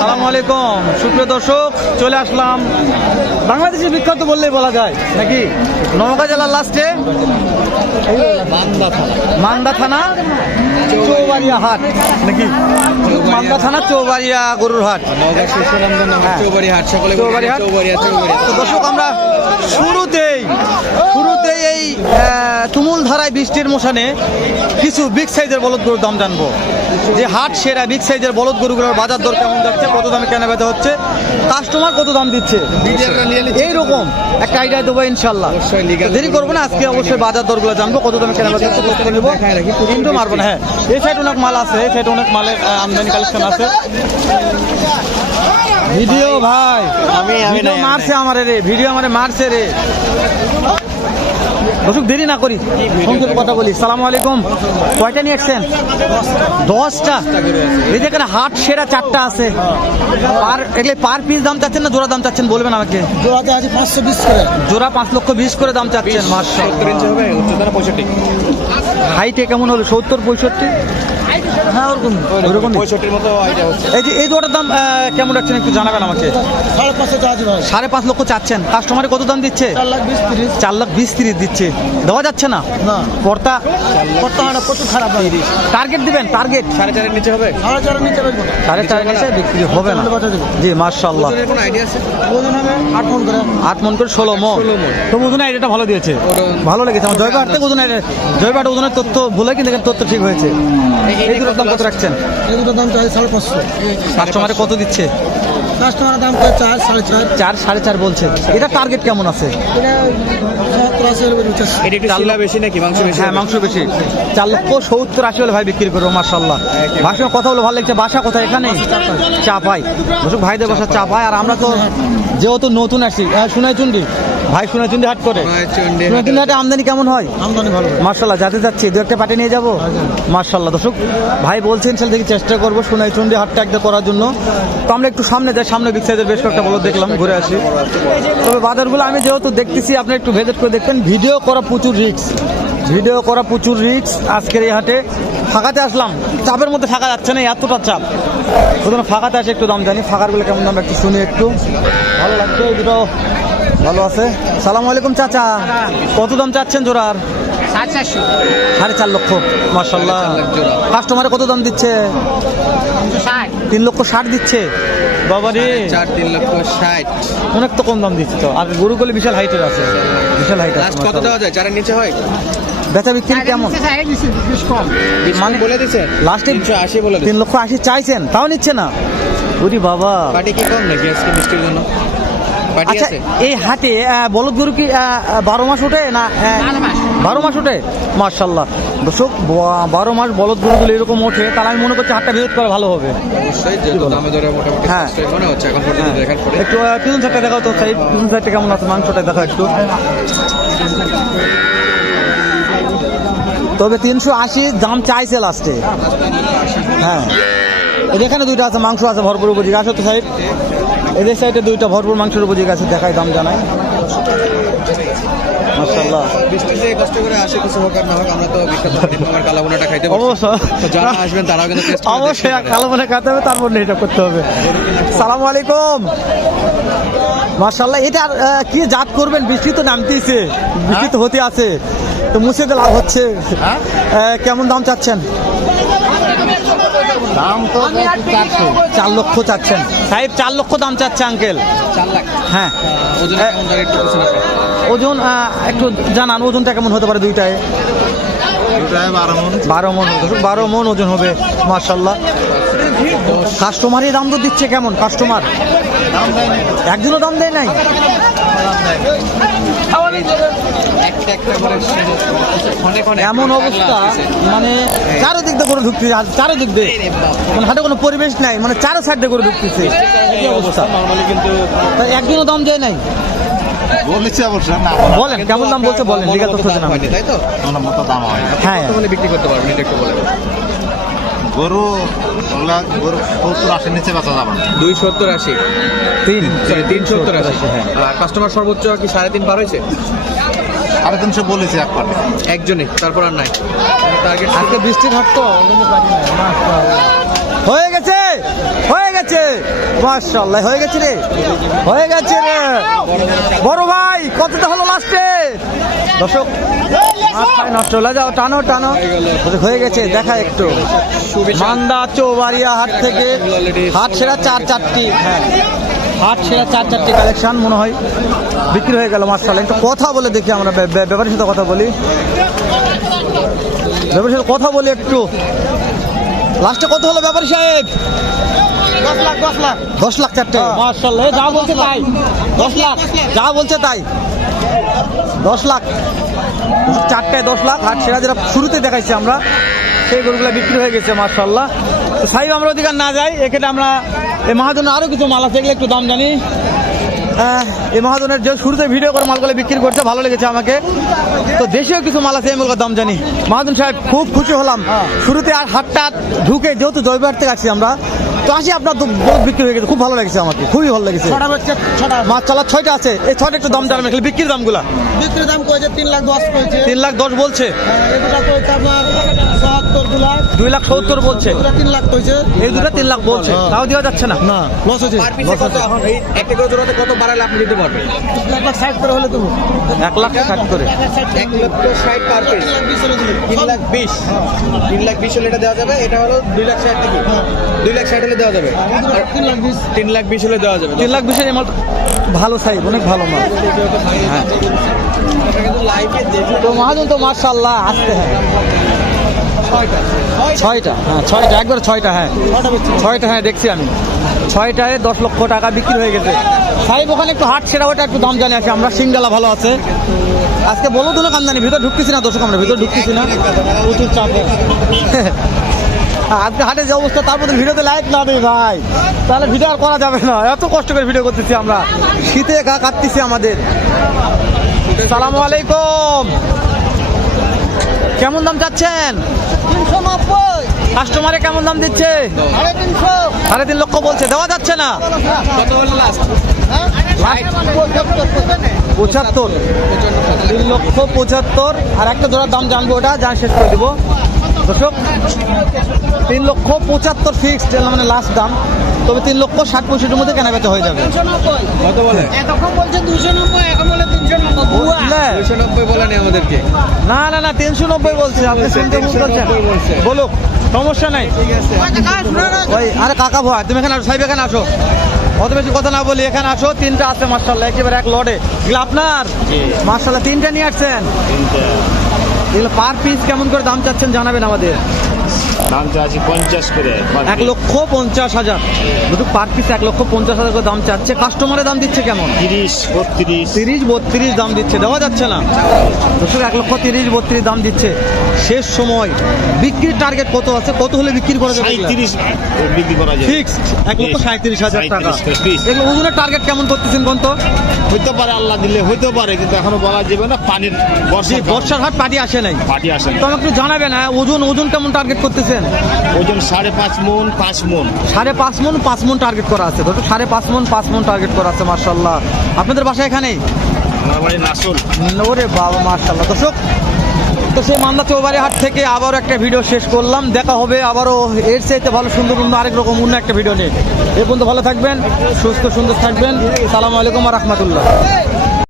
সালাম আলাইকুম। সুপ্রিয় দর্শক চলে আসলাম। বাংলাদেশের বিখ্যাত বললেই বলা যায়। নাকি? নওগাঁ জেলার লাস্টে? মান্দা থানা। চৌবাড়িয়া হাট। নাকি? মান্দা থানা চৌবাড়িয়া গরুর হাট। চৌবাড়ি হাট। সকলে চৌবাড়ি হাট? দর্শক আমরা শুরুতেই আহ, তুমুল ধারায় বৃষ্টির মোশানে কিছু বিগ সাইজের বলদ গরুর দাম জানব। যে হাট সেরা বিগ সাইজের বলদ গরুগুলোর বাজার দর কেমন যাচ্ছে কত দামে কেনা বেচা হচ্ছে কাস্টমার কত দাম দিচ্ছে? এইরকম একটা আইডিয়া দেবো ইনশাল্লাহ দেরি করব না আজকে অবশ্যই বাজার দরগুলো জানব কত দামে কেনা বেচা হচ্ছে প্রস্তুত নেব। কিন্তু মারবো না হ্যাঁ এই সাইড অনেক মাল আছে এই সাইড অনেক মালের আমদানি কালেকশন আছে। ভিডিও ভাই আমি আমি মারছে আমারে রে ভিডিও আমারে মারছে রে। দর্শক দেরি না করি। সংক্ষেপে কথা বলি। সালাম আলাইকুম। কয়টা নিয়ে এসছেন দশটা। এই যেখানে হাট সেরা চারটা আছে। পার এগুলো পার পিস দাম চাচ্ছেন না জোড়া দাম চাচ্ছেন? বলবেন আমাকে। জোড়াতে আছে পাঁচশো বিশ করে। জোড়া পাঁচ লক্ষ বিশ করে দাম চাচ্ছেন মাস সত্তর ইঞ্চি হবে উচ্চতা পঁয়ষট্টি। হাইটে কেমন হবে? সত্তর পঁয়ষট্টি? হ্যাঁ ওরকম ওরকম পঁয়ষট্টির মতো আইডিয়া হচ্ছে এই যে এই জোড়ার দাম আহ, কেমন রাখছেন একটু জানাবেন আমাকে? সাড়ে পাঁচশো চার্জ ভাই। সাড়ে পাঁচ লক্ষ চাচ্ছেন। কাস্টমারে কত দাম দিচ্ছে? চার লাখ বিশ তিরিশ। চার লাখ বিশ তিরিশ দিচ্ছে। দেওয়া যাচ্ছে না? না। কর্তা? বর্তমানে প্রচুর খারাপ টার্গেট দিবেন টার্গেট? সাড়ে চারের নিচে হবে? সাড়ে চারের নিচে সাড়ে চার নিচে বিক্রি হবে না। জি মার্শাল্লাহ কোনো আইডিয়া আছে? ওজন হবে আট মন করে। আট মন করে ষোলো মন। তো ওজনের আইডিয়াটা ভালো দিয়েছে। ভালো লেগেছে। আমার জয়পাট থেকে ওজনের জয়পাট ওজনের তথ্য ভুলে কিন্তু এখানে তথ্য ঠিক হয়েছে। দুটোর দাম কত রাখছেন? এই দাম চাই সাড়ে পাঁচশো। কাস্টমারে কত দিচ্ছে? কাস্টমারের দাম চার সাড়ে চার। চার সাড়ে চার বলছে। এটা টার্গেট কেমন আছে? বেশি নাকি? মাংস হ্যাঁ মাংস বেশি। চার লক্ষ সত্তর আশি হলে ভাই বিক্রি করব মার্শাল্লাহ ভাষার কথা হলো ভালো লাগছে। বাসা কোথায় এখানে? চা পাই। ভাইদের বাসা চা পাই। আর আমরা তো যেহেতু নতুন আসছি শুনাই চুন্ডি ভাই শুনাই চুন্ডি হাট করে। সোনাইচুন্ডি হাটে। আমদানি কেমন হয়? আমদানি ভালো মার্শাল্লাহ যাতে যাচ্ছি দু একটা পাঠিয়ে নিয়ে যাব? মার্শাল্লাহ দর্শক ভাই বলছেন সেটা দেখি চেষ্টা করব সোনাই চুন্ডি হাটটা একদম করার জন্য। তো আমরা একটু সামনে যাই সামনে বিগ সাইজের বেশ কয়েকটা বলো দেখলাম ঘুরে আসি। তবে বাজারগুলো আমি যেহেতু দেখতেছি আপনি একটু ভিজিট করে দেখবেন। ভিডিও করা প্রচুর রিক্স ভিডিও করা প্রচুর রিক্স আজকের এই হাটে। ফাঁকাতে আসলাম চাপের মধ্যে থাকা যাচ্ছে না এতটা চাপ। প্রথমে ফাঁকাতে আসে একটু দাম জানি ফাঁকারগুলো কেমন দাম একটু শুনি একটু। ভালো লাগছে এই দুটো ভালো আছে? সালাম আলাইকুম চাচা। কত দাম চাচ্ছেন জোড়ার? সাড়ে চার লক্ষ মার্শাল্লাহ। কাস্টমারে কত দাম দিচ্ছে? তিন লক্ষ ষাট দিচ্ছে। বাবা রে চার তিন লক্ষ ষাট। অনেক তো কম দাম দিচ্ছে তো। আর গরুগুলো বিশাল হাইটের আছে। বিশাল হাইট আছে কত দেওয়া যায়? চারের নিচে হয়। বেচা বিক্রি কেমন? মানে বলে দিছে? লাস্টে আশি বলে তিন লক্ষ আশি চাইছেন তাও নিচ্ছে না। ওরি বাবা। পার্টি কি কম নাকি আজকে মিষ্টির জন্য? এই হাটে বলদ গরু কি বারো মাস ওঠে না বারো মাস। ওঠে? মার্শাল্লাহ দর্শক বারো মাস বলদ গরুগুলো এরকম ওঠে তাহলে আমি মনে করছি হাটটা ভিজিট করা ভালো হবে। হ্যাঁ। মনে পরে। একটু পিছন সাইডটা দেখাও তো সাইড পিছন সাইডটা কেমন আছে মাংসটা দেখা একটু। তবে তিনশো আশি দাম চাইছে লাস্টে হ্যাঁ। এখানে দুইটা আছে মাংস আছে ভরপুর উপযোগী। আসো তো সাইড। এদের সাইডে দুইটা ভরপুর মাংসের উপযোগী আছে দেখাই দাম জানাই মাসাল্লাহ বৃষ্টিতে কষ্ট করে আসে কিছু হোক আর না হোক আমরা তো বিখ্যাত আমার কালাবোনাটা খাইতে পারছি। অবশ্য। যারা আসবেন তারাও কিন্তু টেস্ট অবশ্যই দেখতে কালো খাতে হবে তারপর এটা করতে হবে। সালাম আলাইকুম। এটা কি জাত করবেন? বৃষ্টি তো নামতেইছে। বৃষ্টি তো হতে আছে। তো মুছে লাভ হচ্ছে। আহ, কেমন দাম চাচ্ছেন? দাম তো চারশো। চার লক্ষ চাচ্ছেন। সাহেব চার লক্ষ দাম চাচ্ছে আঙ্কেল চার লাখ। হ্যাঁ। ওজন একটু জানান ওজনটা কেমন হতে পারে দুইটায়? বারো মন। বারো মন ওজন হবে মার্শাল্লাহ কাস্টমারই দাম তো দিচ্ছে কেমন? কাস্টমার? দাম একজনও দাম দেয় নাই? একটা একটা করে ক্ষণে ক্ষণে এমন অবস্থা। মানে চারোদিক দিয়ে করে ঢুকতেছে চারোদিক দিয়ে মানে হাটে কোনো পরিবেশ নাই মানে চারো সাইড দিয়ে করে ঢুকতেছে। এই অবস্থা? নর্মালি কিন্তু তাই দাম দেয় নাই? বলেছি অবশ্য না বলেন কেমন দাম বলছে বলেন মনের তথ্য দাম হয়নি, তাই তো? মনের মতো দাম হয়। হ্যাঁ। হলে বিক্রি করতে পারবেন এটা একটু বলেন। গরু গরু সত্তর আশি নিচে বেচা যাবে না। দুই সত্তর আশি। তিন। সরি তিন সত্তর আশি। হ্যাঁ। আর কাস্টমার সর্বোচ্চ কি সাড়ে তিন পার হয়েছে? সাড়ে তিনশো বলেছি একবার একজনই তারপর আর নাই। টার্গেট আজকে বৃষ্টির হাট তো ওই জন্য পারি নাই। মাশাআল্লাহ। হয়ে গেছে! হয়ে গেছে! মাশাল্লাহ হয়ে গেছে রে। হয়ে গেছে রে। বড় ভাই কতটা হলো লাস্টে? দর্শক নষ্ট হলে। যাও টানো টানো। হয়ে গেছে দেখা একটু। মান্দা চৌবাড়িয়া হাট থেকে হাট সেরা চার চারটি। হ্যাঁ। হাট সেরা চার চারটি কালেকশন মনে হয় বিক্রি হয়ে গেল মার্শাল্লাহ একটু কথা বলে দেখি আমরা ব্য- ব্য- সাথে কথা বলি। ব্যাপারীর সাথে কথা বলি একটু। লাস্টে কত হলো ব্যাপারী সাহেব? দশ লাখ দশ লাখ দশ লাখ চারটে মার্শাল্লাহ যা বলছে তাই। দশ লাখ। যা বলছে তাই। দশ লাখ। চারটায় দশ লাখ। আর সেটা যেটা শুরুতে দেখাইছি আমরা সেই গরুগুলো বিক্রি হয়ে গেছে মার্শাল্লাহ। তো সাহেব আমরা ওদিকে না যাই এখানে আমরা এই মহাজনের আরও কিছু মাল আছে এগুলো একটু দাম জানি। এই মহাজনের যে শুরুতে ভিডিও করে মালগুলো বিক্রি করছে ভালো লেগেছে আমাকে। তো দেশেও কিছু মাল আছে এই মালগুলোর দাম জানি। মহাজন সাহেব খুব খুশি হলাম। শুরুতে আর হাটটা ঢুকে যেহেতু জৈব হাট থেকে আসছি আমরা তো আসি আপনার বহুত বিক্রি হয়ে গেছে। খুব ভালো লেগেছে আমাকে খুবই ভালো লেগেছে। মাছ চালার ছয়টা আছে এই ছয়টা একটু দাম জানাবেন খালি বিক্রির দামগুলা। বিক্রির দাম কয়েছে তিন লাখ দশ কয়েছে। তিন লাখ দশ বলছে। দুই লাখ সত্তর বলছে। তিন লাখ কয়েছে এই দুটো তিন লাখ বলছে। তাও দেওয়া যাচ্ছে না। লস এখন? এই একটা করে জোড়াতে কত বাড়ালে আপনি দিতে পারবেন? এক লাখ ষাট করে হলে দেবো এক লাখ ষাট করে। এক লক্ষ ষাট পার পিস বিশ হলে দিবো তিন লাখ বিশ। তিন লাখ বিশ হলে এটা দেওয়া যাবে। এটা হলো দুই লাখ ষাট নাকি দুই লাখ ষাট হলে দেওয়া যাবে। তিন লাখ বিশ। তিন লাখ বিশ হলে দেওয়া যাবে। তিন লাখ বিশের ভালো সাইজ অনেক ভালো মাল। তো মহাজন তো মার্শাল্লাহ আসতে হ্যাঁ ছয়টা। হ্যাঁ ছয়টা একবার ছয়টা হ্যাঁ। ছয়টা হ্যাঁ দেখছি আমি। ছয়টায় দশ লক্ষ টাকা বিক্রি হয়ে গেছে। সাহেব ওখানে একটু হাট সেরা ওটা একটু দাম জানি আছে। আমরা সিঙ্গালা ভালো আছে। আজকে বলো তো কামদানি ভিতরে ঢুকতেছি না দর্শক আমরা ভিতরে ঢুকতেছি না। প্রচুর চাপে। আজকে হাটে যে অবস্থা তার মধ্যে ভিডিওতে লাইক না দেয় ভাই। তাহলে ভিডিও আর করা যাবে না। এত কষ্ট করে ভিডিও করতেছি আমরা। শীতে গা কাটতেছি আমাদের। সালামু আলাইকুম। কেমন দাম চাচ্ছেন? কাস্টমারে কেমন দাম দিচ্ছে? সাড়ে তিন লক্ষ বলছে দেওয়া যাচ্ছে না। কত পঁচাত্তর তিন লক্ষ পঁচাত্তর। আর একটা জোড়ার দাম জানব ওটা যা শেষ করে দেবো। দর্শক তিন লক্ষ পঁচাত্তর ফিক্সড মানে লাস্ট দাম তবে তিন লক্ষ ষাট পঁয়ষট্টির মধ্যে কেনা বেচা হয়ে যাবে। তিনশো নব্বই। কত বলে? এখন বলছে দুশো নব্বই এখন বলে তিনশো নব্বই। বুঝলে? দুশো নব্বই বলেনি আমাদেরকে। না না না তিনশো নব্বই বলছে আপনি শুনতে ভুল করছেন। 390 বলছে। বলুক সমস্যা নাই। ওই আরে কাকা ভয় তুমি এখানে আসো সাহেব এখানে আসো। অত বেশি কথা না বলি এখানে আসো তিনটা আছে মার্শাল্লাহ একেবারে এক লড়ে এগুলো আপনার মার্শাল্লাহ তিনটা নিয়ে আসছেন। এগুলো পার পিস কেমন করে দাম চাচ্ছেন জানাবেন আমাদের? দাম চাচ্ছি পঞ্চাশ করে এক লক্ষ পঞ্চাশ হাজার। দুটো পার পিস এক লক্ষ পঞ্চাশ হাজার করে দাম চাচ্ছে। কাস্টমারের দাম দিচ্ছে কেমন? তিরিশ বত্রিশ। তিরিশ বত্রিশ দাম দিচ্ছে। দেওয়া যাচ্ছে না। দর্শক এক লক্ষ তিরিশ বত্রিশ দাম দিচ্ছে। শেষ সময়। বিক্রির টার্গেট কত আছে? কত হলে বিক্রি করে এগুলা? সাঁত্রিশ বিক্রি করা যায় ফিক্সড এক লক্ষ সাঁত্রিশ হাজার টাকা। 37 এগুলো ওজনের টার্গেট কেমন করতেছেন কোন তো হইতে পারে আল্লাহ দিলে হইতে পারে কিন্তু এখনও বলা যাবে না পানির বর্ষা বর্ষার হাট পাটি আসে নাই। পাটি আসে না। তো আমাকে একটু জানাবেন হ্যাঁ ওজন ওজন কেমন টার্গেট করতেছেন ওজন সাড়ে পাঁচ মন পাঁচ মন। সাড়ে পাঁচ মন পাঁচ মন টার্গেট করা আছে। তো সাড়ে পাঁচ মন পাঁচ মন টার্গেট করা আছে মার্শাল্লাহ আপনাদের বাসা এখানেই? ওরে বাবা মার্শাল্লাহ দর্শক তো সেই মান্দা চৌবাড়ি হাট থেকে আবারও একটা ভিডিও শেষ করলাম। দেখা হবে আবারও। এর চাইতে ভালো সুন্দর অন্য আরেক রকম অন্য একটা ভিডিও নিয়ে। এ পর্যন্ত ভালো থাকবেন সুস্থ সুন্দর থাকবেন। সালামু আলাইকুম রহমতুল্লাহ।